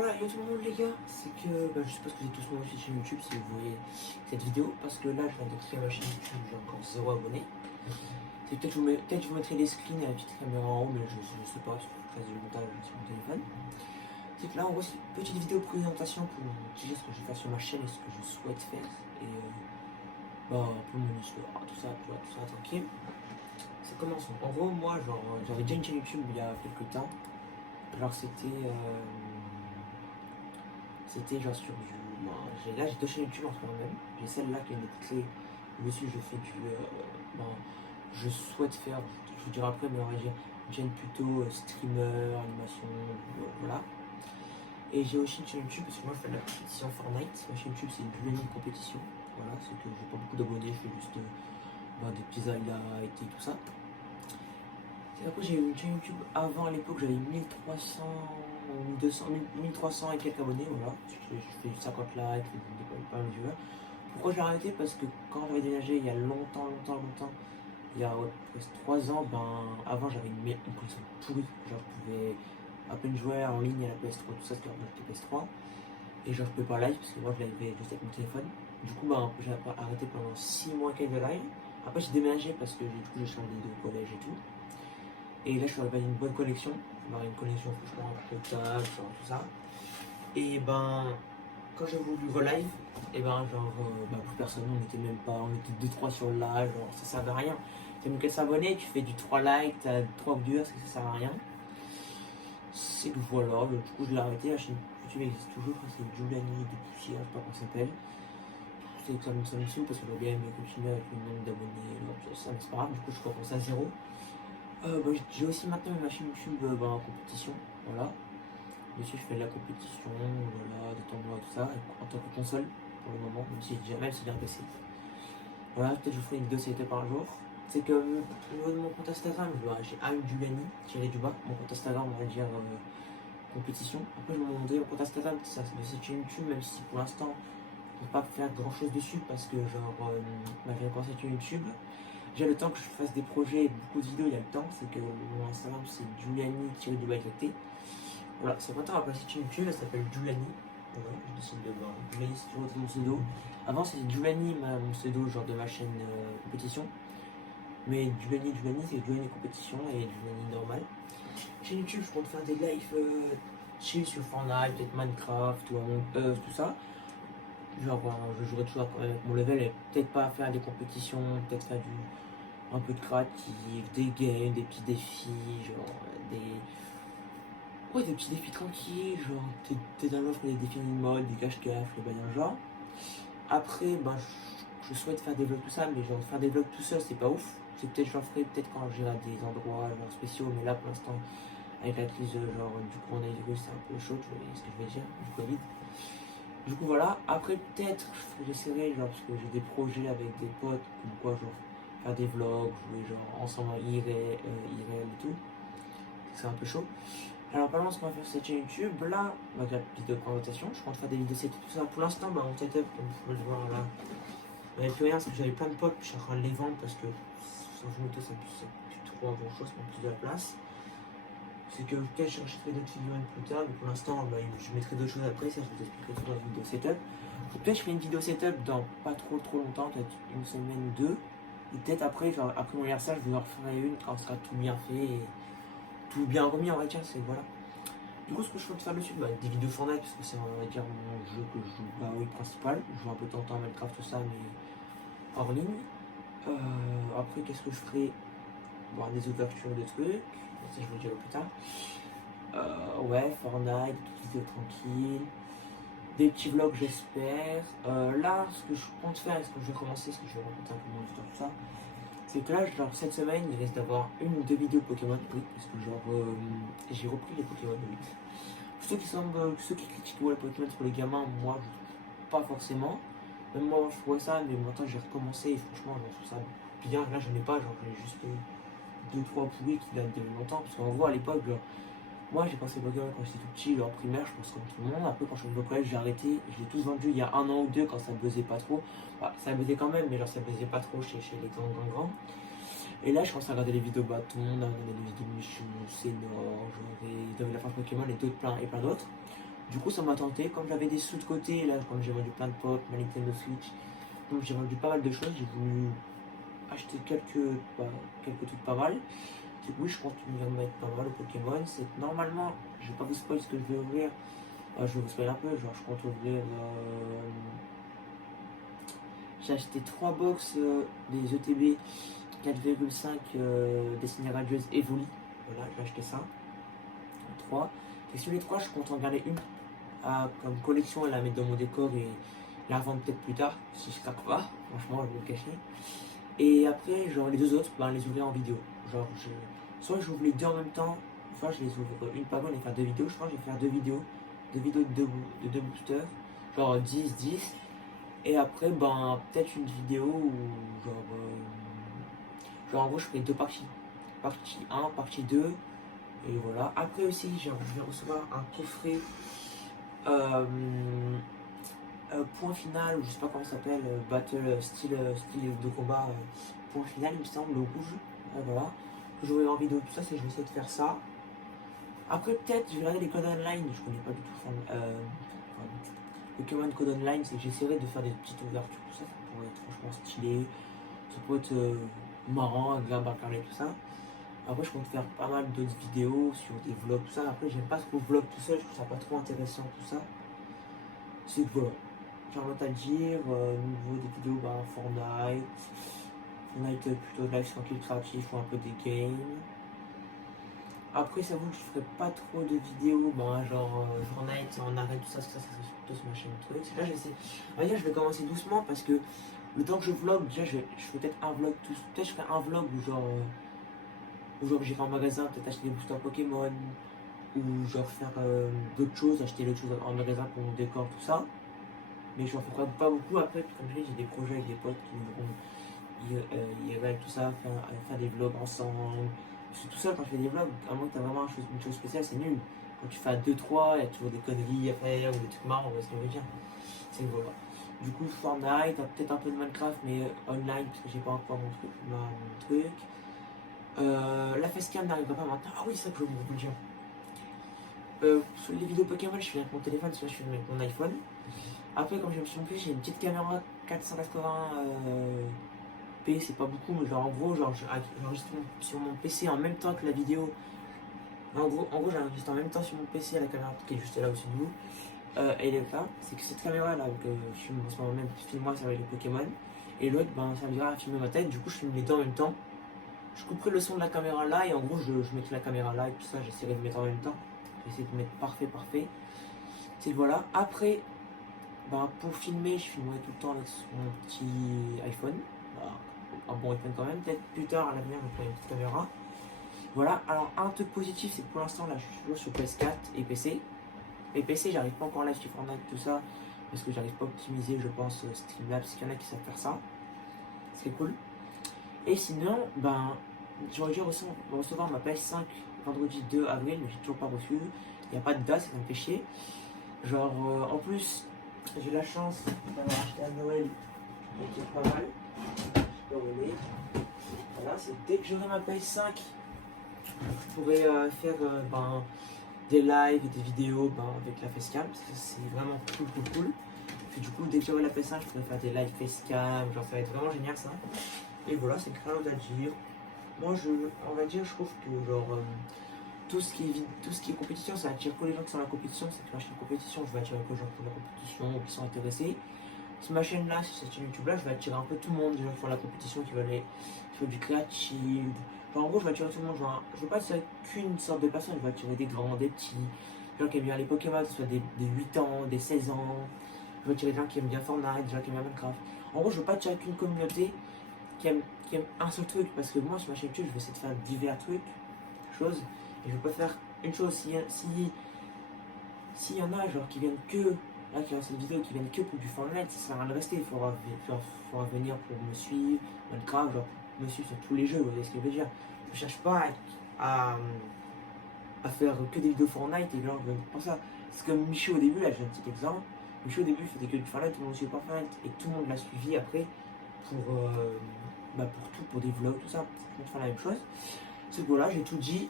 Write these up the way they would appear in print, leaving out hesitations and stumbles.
voilà, yo tout le monde les gars, c'est que je suppose que vous êtes tous nouveaux sur YouTube si vous voyez cette vidéo, parce que là je viens de créer ma chaîne YouTube, j'ai encore 0 abonnés. C'est peut-être je vous mettrai les screens et la petite caméra en haut, mais je sais pas, il faut que je fasse du montage sur mon téléphone. C'est que là en gros c'est une petite vidéo présentation pour vous dire ce que je vais faire sur ma chaîne et ce que je souhaite faire. Et pour mon histoire, tout ça, tu vois, tout ça tranquille. Ça commence. En gros moi genre j'avais déjà une chaîne YouTube il y a quelques temps. Alors c'était genre sur du. Là j'ai deux chaînes YouTube en ce moment même. J'ai celle-là qui est une clé. Dessus je fais du. Je souhaite faire, je vous dirai après, mais on va dire une chaîne plutôt streamer, animation, voilà. Et j'ai aussi une chaîne YouTube parce que moi je fais de la compétition Fortnite. Ma chaîne YouTube c'est une compétition. Voilà, c'est que j'ai pas beaucoup d'abonnés, je fais juste des petits highlights et tout ça. Et après j'ai eu une chaîne YouTube avant à l'époque, j'avais 1300 ou 200, 1300 et quelques abonnés, voilà. Je fais 50 likes, pas mal de viewers. Pourquoi j'ai arrêté? Parce que quand j'avais déménagé il y a longtemps, il y a presque 3 ans, avant j'avais une connexion pourrie, genre je pouvais à peine jouer en ligne à la PS3, tout ça, c'était la PS3, et genre je pouvais pas live parce que moi je l'avais juste avec mon téléphone. Du coup j'ai arrêté pendant 6 mois qu'elle de live. Après j'ai déménagé parce que du coup j'ai changé de collège et tout. Et là je suis arrivé à une bonne connexion, une connexion franchement potable, genre tout ça. Et quand j'ai voulu relive, et plus personne, on était même pas, on était 2-3 sur le live, genre ça servait à rien. T'as mis qu'à s'abonner, tu fais du 3 likes, t'as 3 viewers, ça sert à rien. C'est que voilà, du coup je l'ai arrêté, la chaîne YouTube existe toujours, c'est Giuliani de Poussière, je sais pas comment ça s'appelle. C'est que ça me suit parce que le game continue avec le nombre d'abonnés, ça, mais c'est pas grave, du coup je recommence à zéro. J'ai aussi maintenant une chaîne YouTube en compétition, voilà. Dessus je fais de la compétition, voilà, des tournois, tout ça, en tant que console pour le moment, même si j'ai un PC. Voilà, peut-être je vous ferai une vidéo c'était par jour. C'est que au niveau de mon compte Instagram, j'ai Am Giuliani, tiré du bas, mon compte Instagram, on va dire compétition. Après je vais demander mon compte Instagram, ça c'est de cette chaîne YouTube, même si pour l'instant je ne peux pas faire grand chose dessus parce que j'ai encore cette chaîne YouTube. J'ai le temps que je fasse des projets et beaucoup de vidéos, il y a le temps, c'est que mon Instagram c'est Giuliani tiré du bas éclaté. Voilà, c'est maintenant la petite chaîne YouTube, elle s'appelle Giuliani. Voilà, je décide de voir. Giuliani, c'est toujours mon pseudo. Avant, c'était Giuliani, mon pseudo, genre de ma chaîne compétition. Mais Giuliani, c'est Giuliani compétition et Giuliani normal. Chaîne YouTube, je compte faire des lives chill sur Fortnite, peut-être Minecraft ou Among Us, tout ça. Genre, je jouerai toujours avec mon level et peut-être pas faire des compétitions, peut-être faire un peu de créatif, des games, des petits défis, genre des petits défis tranquilles, genre t'es dans l'offre des défis de mode, des cache-cache, les bails dans genre. Après, je souhaite faire des vlogs tout ça, mais genre faire des vlogs tout seul, c'est pas ouf. C'est peut-être j'en ferai peut-être quand j'irai à des endroits genre spéciaux, mais là pour l'instant, avec la crise genre du coronavirus, c'est un peu chaud, tu vois ce que je veux dire, du Covid. Du coup voilà, après peut-être j'essaierai genre parce que j'ai des projets avec des potes, comme quoi genre faire des vlogs, jouer genre ensemble IRL et tout. C'est un peu chaud. Alors, parlons de ce qu'on va faire sur cette chaîne YouTube. Là, la vidéo de présentation, je compte faire des vidéos setup, tout ça. Pour l'instant, mon setup, comme vous pouvez le voir là, il n'y avait plus rien parce que j'avais plein de potes, je suis en train de les vendre parce que sans moto, ça plus trop grand chose, ça prend plus de la place. C'est que peut-être je chercherai d'autres figurines plus tard, mais pour l'instant, je mettrai d'autres choses après, ça je vous expliquerai tout dans la vidéo setup. Peut-être je ferai une vidéo setup dans pas trop longtemps, peut-être une semaine ou deux. Et peut-être après, après mon anniversaire, je vous en referai une quand ce sera tout bien fait et tout bien remis, on va dire, c'est voilà. Du coup, ce que je compte faire dessus, des vidéos Fortnite, parce que c'est, on va dire, mon jeu que je joue principal. Je joue un peu de temps en temps à Minecraft, tout ça, mais hors ligne. Après, qu'est-ce que je ferai? Des ouvertures de trucs, ça je vous le dirai plus tard. Ouais, Fortnite, des petites vidéos tranquilles. Des petits vlogs, j'espère. Là, ce que je compte faire, et ce que je vais commencer, ce que je vais raconter un peu mon histoire, tout ça, c'est que là, genre, cette semaine, il risque d'avoir une ou deux vidéos Pokémon, oui, parce que j'ai repris les Pokémon, oui. Ceux qui critiquent les Pokémon pour les gamins, moi je trouve pas forcément. Même moi je trouvais ça, mais maintenant j'ai recommencé et franchement je trouve ça bien. Là j'en ai pas, genre j'ai juste 2-3 pourris qui datent de longtemps. Parce qu'en gros à l'époque, moi j'ai passé Pokémon quand j'étais tout petit, genre primaire, je pense comme tout le monde. Après quand je suis au collège, j'ai arrêté, je l'ai tous vendu il y a 1 an ou 2 quand ça buzzait pas trop. Ça buzzait quand même, mais genre ça buzzait pas trop chez les grands. Et là, je commence à regarder les vidéos bâtons, à regarder les vidéos Michou, Sénor, genre, la fin Pokémon et plein d'autres. Du coup, ça m'a tenté. Comme j'avais des sous de côté, là, comme j'ai vendu plein de potes, ma Nintendo Switch, donc j'ai vendu pas mal de choses. J'ai voulu acheter quelques trucs pas mal. Du coup, je compte me mettre pas mal au Pokémon. C'est normalement, je vais pas vous spoiler ce que je vais ouvrir. Je vais vous spoiler un peu. Genre, je compte ouvrir. J'ai acheté 3 box des ETB 4,5 Destiny Radieuse Evoli. Voilà, j'ai acheté ça. 3. Et sur les 3, je compte en garder une comme collection et la mettre dans mon décor et la revendre peut-être plus tard si je craque pas. Franchement, je vais le cacher. Et après, genre les deux autres, ben, les ouvrir en vidéo. Genre, soit j'ouvre les deux en même temps, soit je les ouvre une par une et faire deux vidéos. Je pense que je vais faire deux vidéos de deux boosters, genre 10. Et après, ben, peut-être une vidéo où, genre en gros, je ferai deux parties. Partie 1, partie 2. Et voilà. Après aussi, genre, je vais recevoir un coffret euh, point final, ou je sais pas comment ça s'appelle, battle style de combat, point final, il me semble, le rouge. Voilà. Que j'aurai en vidéo, tout ça, c'est je vais essayer de faire ça. Après, peut-être, je vais regarder les codes online, je connais pas du tout. Pokémon Code Online, c'est que j'essaierai de faire des petites ouvertures, tout ça, ça pourrait être franchement stylé, ça pourrait être marrant, agréable à regarder, tout ça. Après, je compte faire pas mal d'autres vidéos sur des vlogs, tout ça. Après, j'aime pas trop vlog tout seul, je trouve ça pas trop intéressant, tout ça. C'est que voilà, j'ai rien à dire, au niveau des vidéos, bah, Fortnite plutôt de live tranquille, créatif ou un peu des games. Après, ça vous que je ferai pas trop de vidéos, ben, genre Fortnite en arène, tout ça, parce que ça serait plutôt sur ma chaîne truc. Là, on va dire, je vais commencer doucement parce que le temps que je vlog, déjà, je ferai peut-être un vlog, peut-être je ferai un vlog où genre j'irai en magasin, peut-être acheter des boosters Pokémon, ou genre faire d'autres choses, acheter d'autres choses en magasin pour mon décor, tout ça. Mais je n'en ferai pas beaucoup après, comme je dis, j'ai des projets avec des potes qui voudront y aller tout ça, faire des vlogs ensemble. Parce que tout ça, quand je fais des vlogs, à moins que tu as vraiment une chose spéciale, c'est nul. Quand tu fais à 2-3, il y a toujours des conneries à faire ou des trucs marrants, ce qu'on veut dire. C'est voilà. Du coup, Fortnite, peut-être un peu de Minecraft, mais online, parce que j'ai pas encore mon truc. La facecam n'arrivera pas maintenant. Ah oui, c'est ça que je voulais vous dire. Sur les vidéos Pokémon, je fais avec mon téléphone, soit je fais avec mon iPhone. Après, comme je me suis trompé, j'ai une petite caméra 480p, c'est pas beaucoup, mais genre en gros, j'enregistre sur mon PC en même temps que la vidéo. En gros j'enregistre en même temps sur mon PC à la caméra qui est juste là au-dessus de nous. Et là, c'est que cette caméra là que je filme en ce moment même, filme-moi ça avec les Pokémon. Et l'autre, ben, ça me dira à filmer ma tête, du coup je filme les deux en même temps. Je couperai le son de la caméra là et en gros je mettrai la caméra là et tout ça, j'essaierai de mettre en même temps. J'essaie de mettre parfait. C'est voilà. Après, bah, pour filmer, je filmerai tout le temps avec mon petit iPhone. Bah, un bon iPhone quand même. Peut-être plus tard à l'avenir, je prendrai une petite caméra. Voilà. Alors, un truc positif, c'est que pour l'instant, là, je suis toujours sur PS4 et PC. Et PC, j'arrive pas encore à live sur Fortnite, tout ça. Parce que j'arrive pas à optimiser, je pense, Streamlabs. Parce qu'il y en a qui savent faire ça. C'est cool. Et sinon, ben, j'aurais dû recevoir ma PS5 vendredi 2 avril, mais j'ai toujours pas reçu. Il n'y a pas de date, ça me fait chier. Genre, en plus, j'ai la chance d'avoir acheté à Noël, qui est pas mal. Je peux rouler. Voilà, c'est dès que j'aurai ma PS5, je pourrai faire des lives et des vidéos avec la facecam. C'est vraiment cool. Puis du coup, dès que j'aurai la PS5, je pourrai faire des lives facecam. Genre, ça va être vraiment génial ça. Et voilà, c'est rien d'autre à dire. Moi, on va dire, je trouve que genre. Tout ce qui est compétition, ça attire que les gens qui sont dans la compétition. C'est que ma chaîne compétition, je vais attirer que les gens qui font de la compétition ou qui sont intéressés. Sur ma chaîne là, sur cette chaîne YouTube là, je vais attirer un peu tout le monde, des gens qui font de la compétition, qui font du créatif. Enfin, en gros, je vais attirer tout le monde. Je veux pas attirer qu'une sorte de personne, je vais attirer des grands, des petits, des gens qui aiment bien les Pokémon, que ce soit des 8 ans, des 16 ans. Je vais attirer des gens qui aiment bien Fortnite, des gens qui aiment bien Minecraft. En gros, je veux pas attirer qu'une communauté qui aime un seul truc, parce que moi sur ma chaîne YouTube, je vais essayer de faire divers trucs, choses. Et je peux faire une chose, s'il y en a genre qui viennent que, là qui ont cette vidéo, qui viennent que pour du Fortnite, ça sert à rien de rester, il faudra venir pour me suivre, Minecraft, genre me suivre sur tous les jeux, vous voyez ce que je veux dire. Je cherche pas à faire que des vidéos Fortnite et genre pour ça. C'est comme Michou au début, là j'ai un petit exemple. Michou au début il faisait que du Fortnite, tout le monde ne suivait pas Fortnite et tout le monde l'a suivi après pour tout, pour des vlogs, tout ça, pour faire la même chose. C'est que voilà, j'ai tout dit.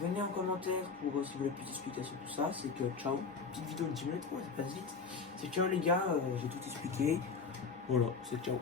Venez en commentaire pour si vous voulez plus d'explications, tout ça. C'est que ciao. Petite vidéo de 10 minutes, ouais, ça passe vite. C'est ciao les gars, j'ai tout expliqué. Voilà, c'est ciao.